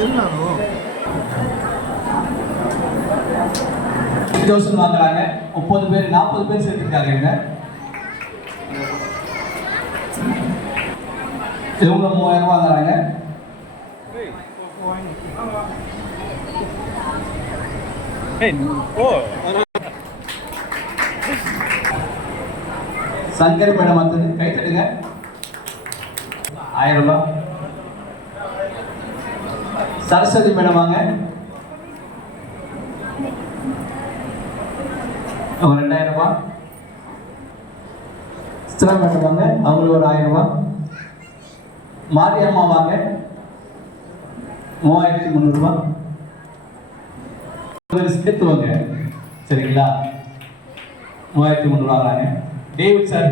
50,000 வாங்குறாங்க. 30 பேர் 40 பேர் சேர்த்துருக்காங்க. இவங்க 3000 வாங்குறாங்க. சங்கரி மேடம் வந்து கை தட்டுங்க. 1000 ரூபாய். சரஸ்வதி மேடம் வாங்க. அவங்க 2000 ரூபாய். சித்ரா மேடம் வாங்க. அவங்களுக்கு ஒரு 1000 ரூபாய். மாரியம்மா வாங்க. 3300 ரூபாய். சேர்த்துவாங்க. சரிங்களா? 3300 வாங்குறாங்க. டேவிட் சார்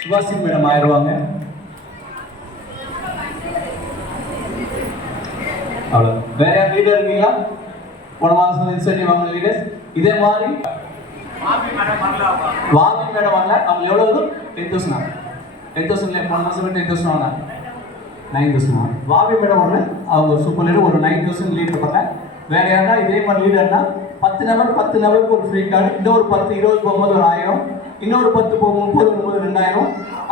சுபாஷி மேடம் 1000 ரூபாங்க. அவ்வளோ. வேற யார் லீடர் இருக்கீங்களா? போன மாதம் இன்சென்டிவ் வாங்க லீடர்ஸ். இதே மாதிரி வாபி மேடம் வரல. அவங்க எவ்வளவு? 10,000. 10,000 போன மாதம் 10,000 வாங்க. 9,000. வாபி மேடம் வரல. அவங்க சூப்பர் லீடர். ஒரு 9,000 லீடர் பண்ண. வேற யாரா இதே மாதிரி லீடர்னா 10 நபருக்கு ஒரு ஃப்ரீ கார்டு. இன்னொரு 10 20 போகும்போது ஒரு 1000. இன்னொரு 10 போகும்போது 30 வரும்போது 2000.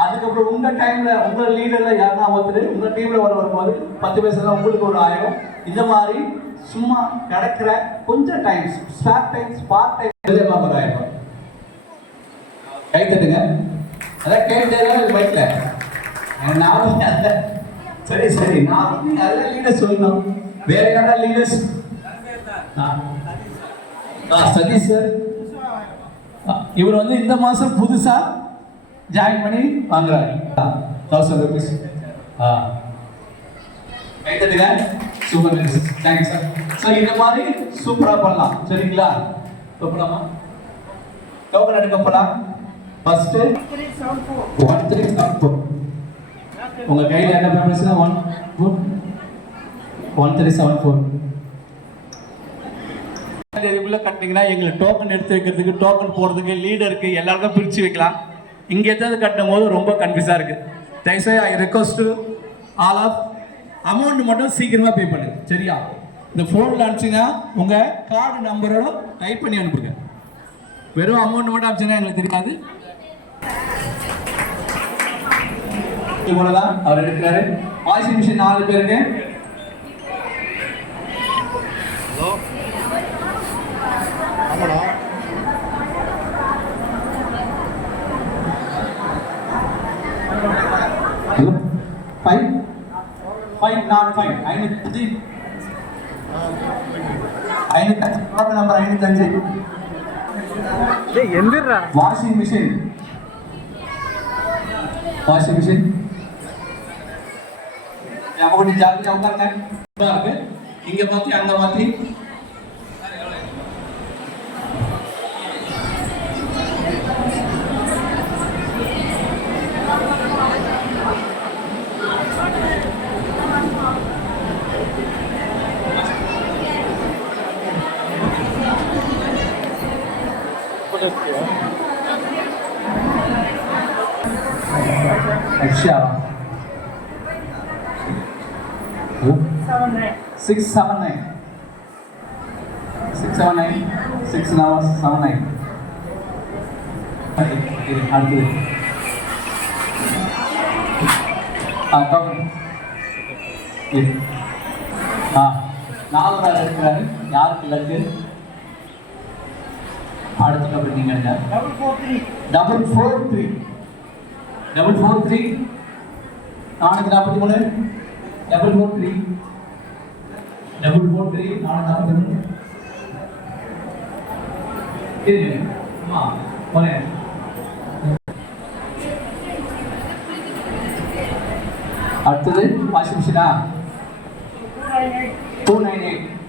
அதுக்கப்புறம் உங்க டைம்ல உங்க லீடர்ல யாருன்னா ஒருத்தர் உங்க டீம்ல வரும்போது 10 பேர்ல உங்களுக்கு ஒரு 1000. இந்த மாதிரி சும்மா கிடைக்கிற கொஞ்சம் time start time spot time எழுதமா ஒரு 1000. கை தட்டுங்க. அதான் கேட்டேன் பைக்ல நான் சரி சரி நான் அதெல்லாம் லீடர் சொல்லணும். வேற யாரா லீடர்ஸ்? சதீஷ் சார் இவர் வந்து இந்த மாசம் புதுசா ஜாயின் பண்ணி வாங்குறாரு. 1000 rupees. கை தட்டுங்க. Super thanks sir. ஸோ இந்த மாதிரி சூப்பராக பண்ணலாம். சரிங்களா? போகலாமா? டோக்கன் எடுக்க போகலாம். ஃபர்ஸ்ட் 1374. உங்க கையில் என்ன பேப்பர்ஸ்னா 1374. இதுக்குள்ள கட்டினீங்கன்னா எங்களுக்கு டோக்கன் எடுத்து வைக்கிறதுக்கு டோக்கன் போடுறதுக்கு லீடருக்கு எல்லாருக்கும் பிரித்து வைக்கலாம். இங்கே எதாவது கட்டும் போது ரொம்ப கன்ஃபியூஸாக இருக்குது. தயவுசெய்து I request to all of amount மட்டும் சீக்கிரமாக பே பண்ணுங்க. சரியா? இந்த ஃபோனில் அனுப்பிச்சிங்கன்னா உங்கள் கார்டு நம்பரோட டைப் பண்ணி அனுப்புங்க. வெறும் அமௌண்ட் மட்டும் அனுப்பிச்சிங்கன்னா எங்களுக்கு தெரியாது. இவ்வளோதான் அவர் எடுக்கிறாரு. வாஷிங் மிஷின் 4 பேருக்கு. Hello 505 number 505. வாஷிங் மிஷின் கொஞ்சம் ஜாலியாக உட்காருங்க. இங்க மாத்தி அங்க மாத்தி Aksha 679 679 அடுத்து நாலு இருக்கிறாரு. யாருக்கு லக்கு? அடுத்த டபுள் நீங்க 443 443 443 443 443 அடுத்தது வாஷிங் மிஷினா 298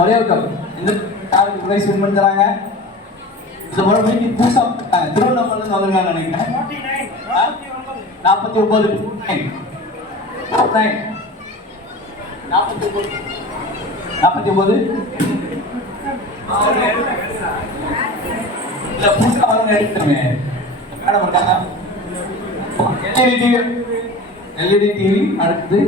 ஒரே ஒரு கப் இந்த யாருக்கு பிரைஸ் வின் பண்ணி தராங்க? இந்த முறை மீட்டிங் புதுசா திருவண்ணாமலை இருந்து வந்திருக்காங்க நினைக்கிறேன். 49 இல்ல புதுசா வரவங்க எடுத்துருமே மேடம் இருக்காங்க. எல்இடி டிவி அடுத்து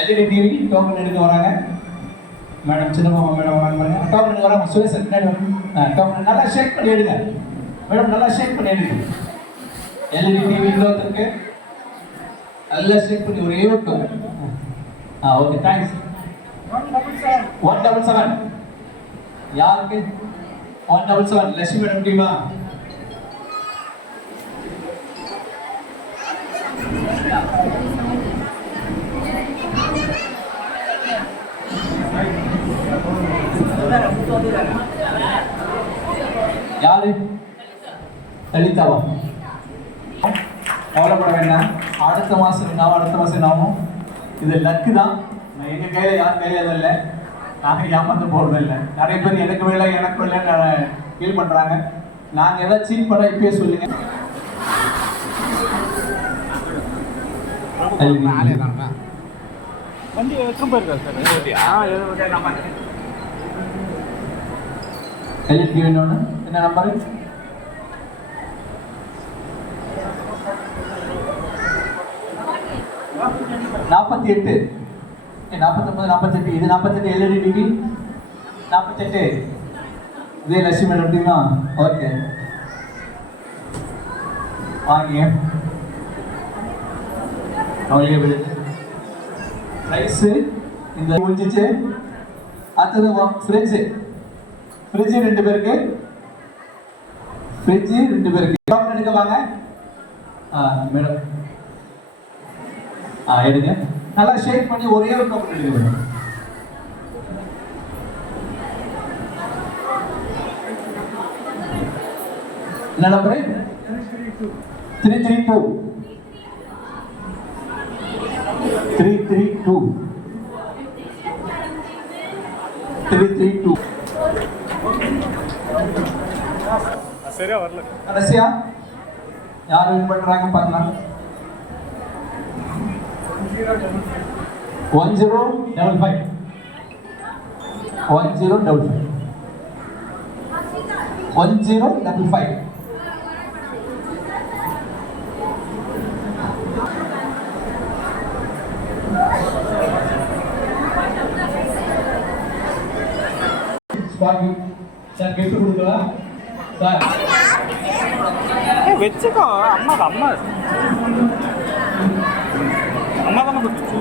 எல்இடி டிவி டோக்கன் எடுக்க வராங்க மேடம். சின்ன மாமா மேடம் வராங்க பாருங்க. டோக்கன் எடுக்க வராங்க. சுரேஷ் பின்னாடி டோக்கன் நல்லா ஷேக் பண்ணி எடுங்க மேடம். நல்லா ஷேக் பண்ணி எடுங்க. எல்இடி டிவி இருக்கு நல்லா ஷேக் பண்ணி ஒரே ஒரு டோக்கன். Okay thanks. 177 யாருக்கு 177 லட்சுமி மேடம் டீமா. யாரு லலிதாவா? கவலைப்பட வேண்டாம். அடுத்த மாசம் நாமும் இது லக்கு தான். எங்க கையில யார் கையில எதுவும் இல்லை. நாங்கள் ஏமாந்து போறது இல்லை. நிறைய பேர் எனக்கு வேலை ஃபீல் பண்றாங்க. நாங்க ஏதாவது சீட் பண்ண இப்பயே சொல்லுங்க. வண்டி எத்தனை பேர் இருக்கா சார்? எல்இடி வேணும்னு என்ன நம்பரு? 48 49 48 இது 48 எல்இடி டிவி 48 இதே லட்சுமி மேடம் டிவினா. ஓகே வாங்க அவங்களே விடு ரைஸ் இந்த முடிஞ்சிச்சு. அடுத்தது ஃப்ரிட்ஜ் 2 பேருக்கு டோக்கன் எடுக்க வாங்க மேடம். எடுங்க நல்லா ஷேக் பண்ணி ஒரே ஒரு டோக்கன் எடுங்க. என்ன நம்பர்? 332 சரியா வரல. கடைசியா யார் வின் பண்றாங்க பார்க்கலாம். 1055 சார் கிஃப்ட் கொடுக்கலாம் சார். வச்சுக்கோ. அம்மா தானே கொடுத்துச்சு.